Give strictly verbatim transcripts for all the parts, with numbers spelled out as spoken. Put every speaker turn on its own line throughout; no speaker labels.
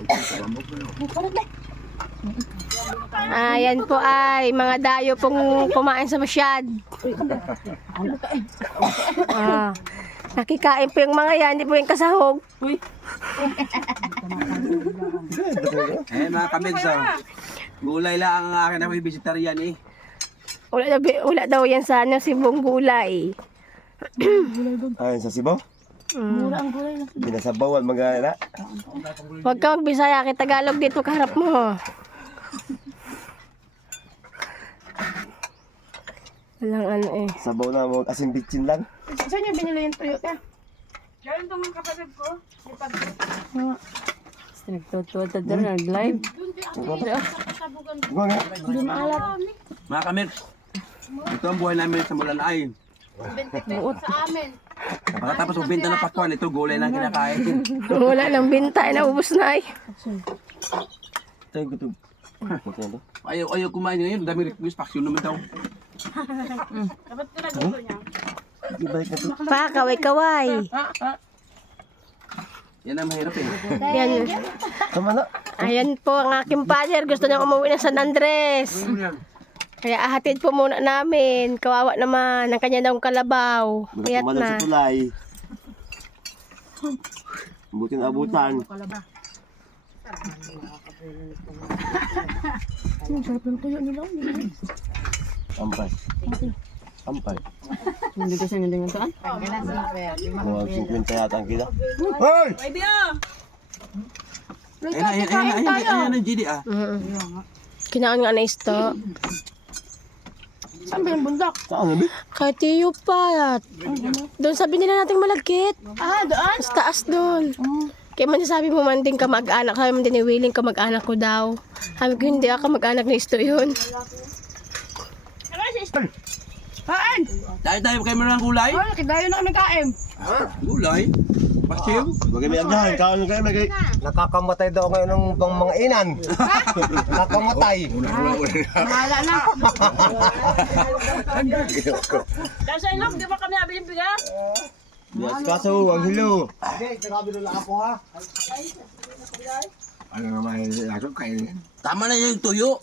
Ayan po ay mga dayo pong kumain sa masyad. Ah, nakikain po yung mga yan, hindi po yung kasahog.
Eh mga kamigso, gulay lang ang akin ako vegetarian eh.
Wala, daw, wala daw yan sa ano, sibong gulay.
Ayun sa Cebu.
Mm.
Binasabawan mga na.
Huwag ka magbisaya, kay Tagalog dito kaharap mo. Walang ano eh.
Sabaw na mo asin bitchin lang.
Saan niyo binili yung tuyo ka?
Galing itong mga kapatid ko.
Nagtutuwa ta doon, nag-live.
Go nga.
Hindi maalat.
Mga kamigso, ito ang buhay namin sa Mulanay.
Sa amin.
Pagkatapos magbenta ng pakwan, ito gulay lang kinakain.
Wala nang binta, eh, naubos na eh.
Tayo gutog. Magkano to?
Ayaw, ayaw kumain ngayon, dami request, paksyon naman daw.
Dapat ko na gusto niya.
Ibalik na to.
Pa, kaway-kaway.
Yan ang mahirap eh.
Yan.
Tama na.
Ayan po ang aking father. Gusto niya umuwi ng San Andres. Kaya ahatid po muna namin. Kawawa naman. Ang kanya daw kalabaw. Kayat
Buti
na.
sa tulay. Buti na abutan.
Ang sarap ng tuyo nila.
Ampay. Ampay.
Hindi ko siya nandang ito.
Mga fifty yata ang kila. Hoy!
Baby ah!
Ayun, ayun, ayun, ayun, ayun, ayun, ang G D ah.
Kinaon nga na isto.
Saan ba yung bundok?
Saan na ba?
Kay Tiyo pa. Doon sabi nila nating malagkit.
Ah, doon?
Mas taas doon. Kaya man sabi mo man din ka mag-anak. Sabi man din ni Willing ka mag-anak ko daw. Sabi ko hindi ako mag-anak ni isto yun.
Ano si Esther? Haan!
Dahil tayo kayo meron ng gulay?
Oh, nakidayo na kami kain.
Ah, gulay? Paksiw?
Bagay may agahan. Kaon kayo may nakakamatay daw ngayon ng bang mga inan. Nakamatay.
Mahala na. Kasi inom, di ba kami nabiling bigas?
Yes, kaso ang hilo.
Tama na yung tuyo.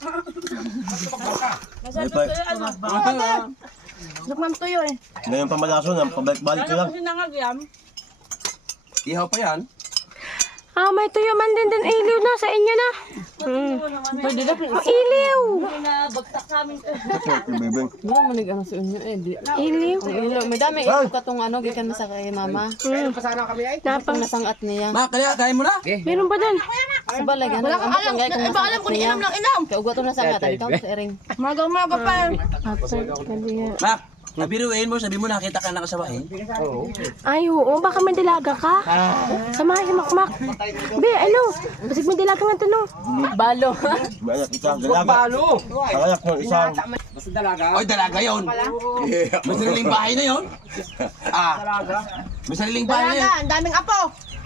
Kasi
Ay, pa.
ano? Lukman tuyo eh.
Ngayon pamalason, ang pabalik-balik ko lang.
Kasi nangagyam.
Ihaw pa yan.
Ah, may tuyo man din din iliw na sa inyo na. Hmm.
Pwede na.
Iliw.
Bagsak kami.
Bebeng.
Wala man nag ano sa inyo eh. Di,
Iliw.
ilo, may dami ilo katong ano gikan na sa kay mama.
Napang
Nasangat niya.
Ma, kaya kain mo na.
meron pa doon.
Sa balay ano
Wala kang alam. Iba alam ko ni inom lang inom.
Kay ugat na sangat ali ka sa ering.
Magang-maga pa.
Ma, nabiruin mo, sabi mo nakita ka na kasabahin.
Ay, oo. Baka may dilaga ka. Samahan si Makmak. Be, ano? Basig may dilaga nga ito, no?
Balo.
Bayak isang dalaga. Bayak ng isang.
Oy, dalaga yun. May sariling bahay na yun. Ah, may sariling bahay na yun.
Ang daming apo.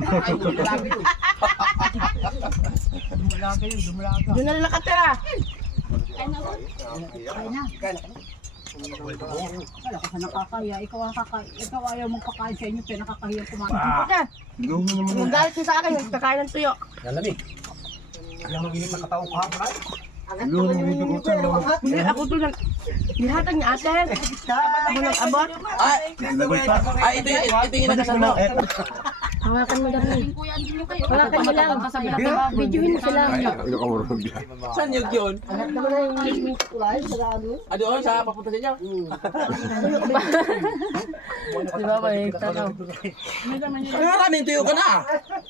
Doon na lang nakatira. Wala ka sa nakakaya. Ikaw ang kakaya. Ikaw ayaw mong pakain sa inyo. Pero nakakahiya kumain. Okay.
Lumo naman.
Kung galit niyo sa akin, kakain ng tuyo.
Lumo naman yung utang.
Hindi, ako doon lang. Nihatag niya ate. Ako nang abot.
Ay,
Lagoy pa.
ay, ito yung, ito yung inagasan mo.
Hawakan mo dami. Hawakan mo lang. Videohin mo sila.
Saan yun yun? Ah, doon, sa papunta sa inyo.
Di ba ba eh tanaw.
Ay, maraming tuyo ka na.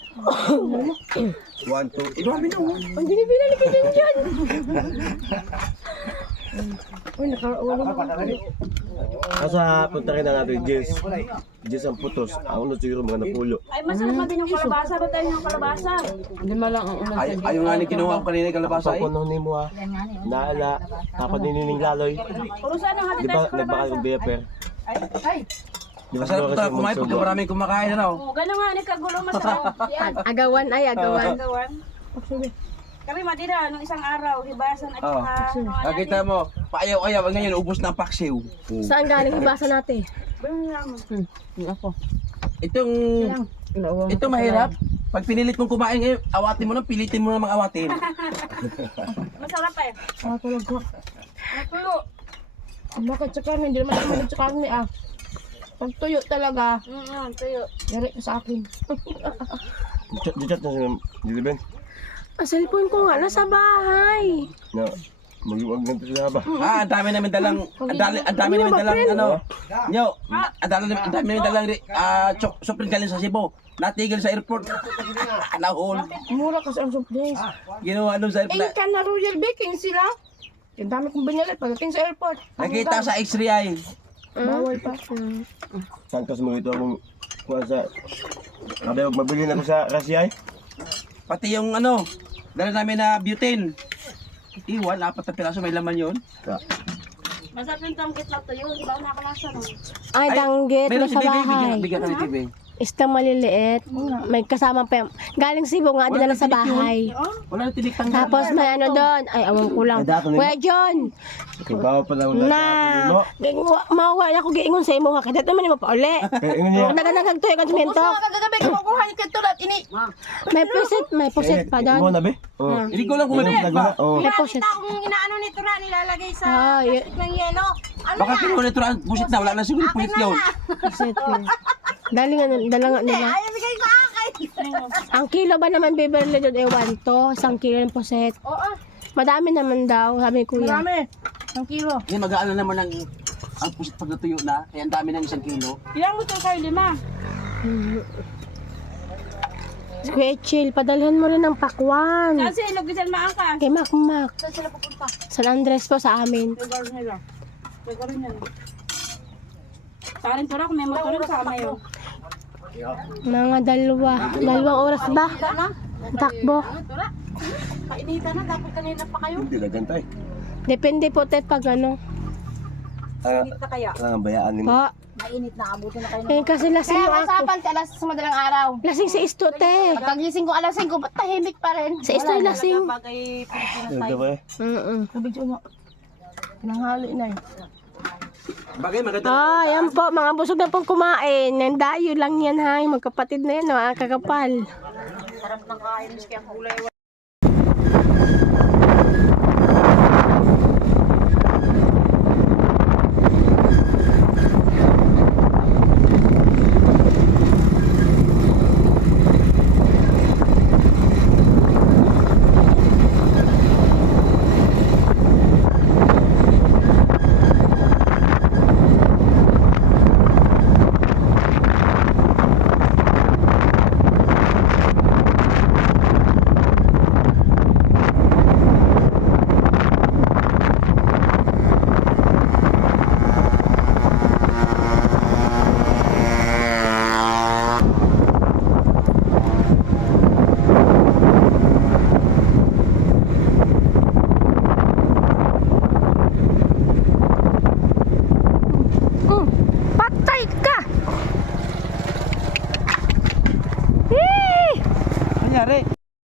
One, two.
Ito kami na.
Ang binibili ka din dyan. Uy, nakaulo na.
Kasa punta rin na natin, Jess. Jess ang putos. Ako na siguro mga napulo.
Ay, masarap pa din yung kalabasa. Ba't tayo yung kalabasa?
Hindi man lang ang ulan.
Ay, ayaw nga ni kinuha ko kanina yung kalabasa eh.
Ako nung ni mo ah. Naala. Tapos ninining laloy.
Puro saan ang
Di
halitas
ba
sa kalabasa?
nagbakal yung beper?
Ay, ay.
Di ba
Masarap
siguro
ito kumain pagka maraming kumakain na raw.
Oh, gano'n nga, nagkagulo masarap. Yan.
Agawan ay, agawan.
Gawan. Kami madira, nung isang araw, hibasan at
Oo.
saka... ano,
Nakita mo, paayaw-ayaw. Ngayon, ubos na ang paksiw.
Saan galing ibasa natin?
Ganun lang.
Hmm, ako.
Itong,
Inawa.
ito mahirap. Pag pinilit mong kumain ngayon, awatin mo na, pilitin mo na mga awatin.
Masarap eh.
Ah, tulog ko. Bakit sa karne? Hindi naman ako mahilig sa karne ah. Pag tuyo talaga,
Mm, tuyo.
yari ko sa akin.
Chat, chat na siya. Dili Ben.
Ang cellphone ko nga nasa bahay.
Na, mag-iwag na ito sa ba?
Ah, ang dami namin dalang, ang dami, ang dami namin dalang, ano, nyo, ang dami, ang dami namin dalang, ah, chok, sobrang galing sa Cebu. Natigil sa airport. Nahol.
Mura kasi ang soft drinks.
Ginawa ano sa
Eh,
airport.
ka na Royal Baking sila. Yung dami kong binalit pagdating sa airport.
Nakita sa X-ray ay.
Bawal pa.
Santos mo ito akong kuha sa... Sabi, huwag mabili na ko sa Rasiyay.
Pati yung ano, dala namin na butane. Iwan, apat na piraso, may laman yun.
Masarap yung tamkit na tuyo. Di ba nakalasa no?
Ay, danggit
Meron
na
si
sa
Bibi, bigyan,
bahay.
bigyan ka ni Bibi.
Istang maliliit. May kasama pa yung... Galing Cebu nga, dinala sa bahay.
Wala na tinik tanggal.
Tapos may ano doon. Ay, awang ko lang.
Ay, dato na
Kuya John,
Kibaw pa lang
na, mawa na ako giingon sa imo ha. Kaya dito man mo pa uli.
Eh, ingon niya.
Kung naganagag to yung kansimento.
Kagagabi ko makuha ni Katulat ini.
May pusit, may pusit pa
Mo
doon.
na be? Oh.
Hindi ko lang kung may bigat ba.
Oh.
May pusit.
Kung inaano nito na nilalagay sa
Ah, y-
ng yelo. Ano
Baka kinuha nito ang busit na, wala na siguro pusit yun.
pusit yun. Dali nga, dala nga nila.
Ay, bigay ko akin.
Ang kilo ba naman Beverly doon? Ewan to. Isang kilo ng pusit.
Oo.
Madami naman daw, sabi ni kuya.
Marami. Ang kilo.
Yan, mag-aano naman ang ang pusit pag natuyo na, kaya ang dami ng isang kilo.
Ilang mo ito kayo? Lima.
Kuya Chill, padalhan mo rin ng pakwan.
Kasi Lugisan maangka.
Kay Mac Mac.
Saan sila pupunta?
San Andres po sa amin.
Lugar nila. Lugar nila. Sa akin tura, kung may motor sa kamayo.
Mga dalawa. Dalawang oras ba? Takbo.
Tura. Kainitan na. Dapat kanina pa kayo.
Hindi na gantay.
Depende po tayo pag ano.
Ah,
Mainit na kaya.
ang bayaan ni mo.
Po.
Mainit na. Abutin na kayo ng
Eh, kasi lasing yung ako.
ka alas sa madalang araw.
Lasing si Isto, te.
Pagising ko alas singko, ba't tahimik pa rin?
Si Isto yung lasing.
bagay Pilipinas
Ito
tayo.
ba eh?
Mm-mm.
Tubig siya. Pinanghali na eh.
Bagay, maganda.
Ah, yan po. Mga busog na pong kumain. Nandayo lang yan, ha. Yung magkapatid na yan, mga kakapal.
Sarap ng kain. Miski ang kulay.
Mm. Patay ka! Hee!
Nangyari?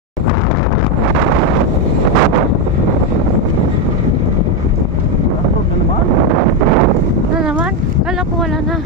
Ano naman? Kala ko wala na.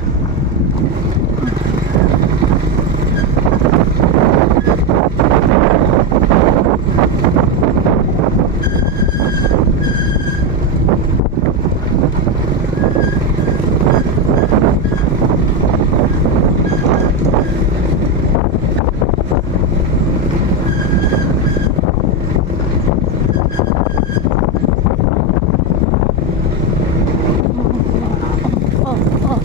Oh, oh.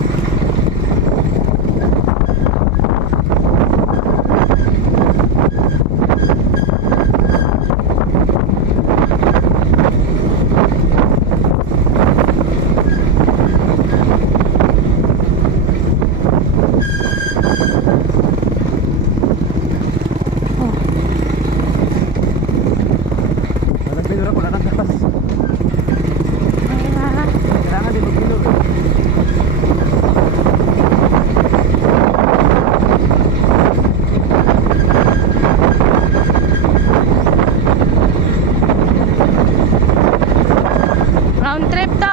Walang pinura ko, nakatapas.
Ayan.
Kailangan din mag-pinura.
Round trip to.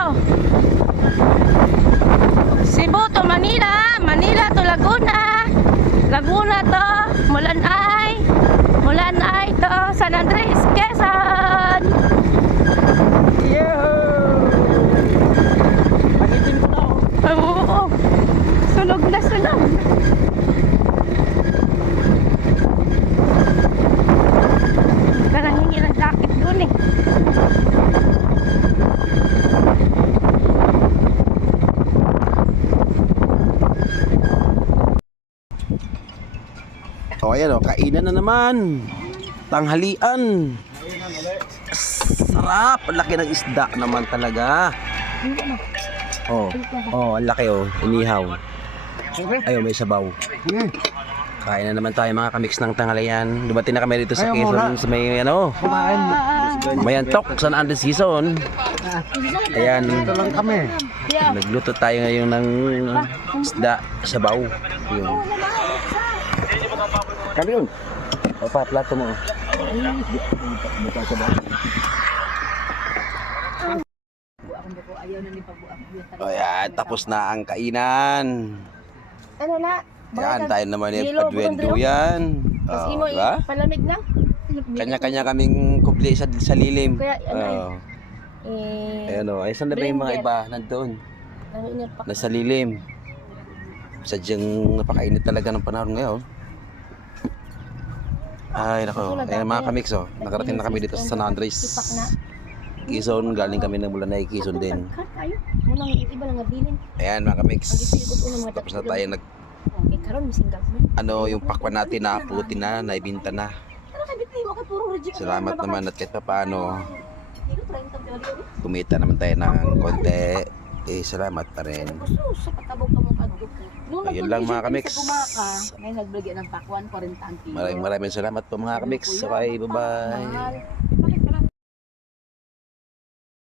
Cebu to Manila, Manila to Laguna. Laguna to Mulan
O ayan o, kainan na naman. Tanghalian. Sarap. Ang laki ng isda naman talaga. Oh, oh, ang laki oh. Inihaw. Ayaw, may sabaw. Kain na naman tayo mga kamix ng tanghalian. Dumating na kami dito sa Quezon sa may ano. Mayantok sa San Andres Quezon. Ayan.
Ito lang kami.
Nagluto tayo ngayon ng isda sabaw. Yun. Kami yun. Opa, plato mo. O yan, tapos na ang kainan.
Ano na?
Yan, tayo naman yung
Yelo,
adwendo yan.
Tapos
Oh,
imo
diba?
palamig na.
Kanya-kanya kaming kubli sa, sa lilim.
Kaya, ano eh.
Oh.
Eh,
Ayan o, ay saan na ba yung mga
Blender.
iba? Nandun.
ano ina pa?
Nasa lilim. Sadyang napakainit talaga ng panahon ngayon. Ay, nako. Ayan mga kamix oh. Nakarating na kami dito sa San Andres. Quezon, galing kami ng Mulanay, Quezon din.
Kayo. Unang iba lang nga bilin.
Ayan mga kamix. Tapos na tayo nag,
Eh karon misinggal mo.
ano, yung pakwan natin na puti na, naibinta na.
Ano ka bitli mo kay puro reject.
Salamat naman at kahit pa paano, kumita naman tayo ng konti. Eh, salamat pa rin.
Sa patabog ka mo kadugod. Nung
Ayun lang mga kamix.
Sa Gumaka, may nagbigay ng pakwan, forty ang kilo.
Maraming maraming salamat po mga kamix. Okay, bye-bye.
Mahal.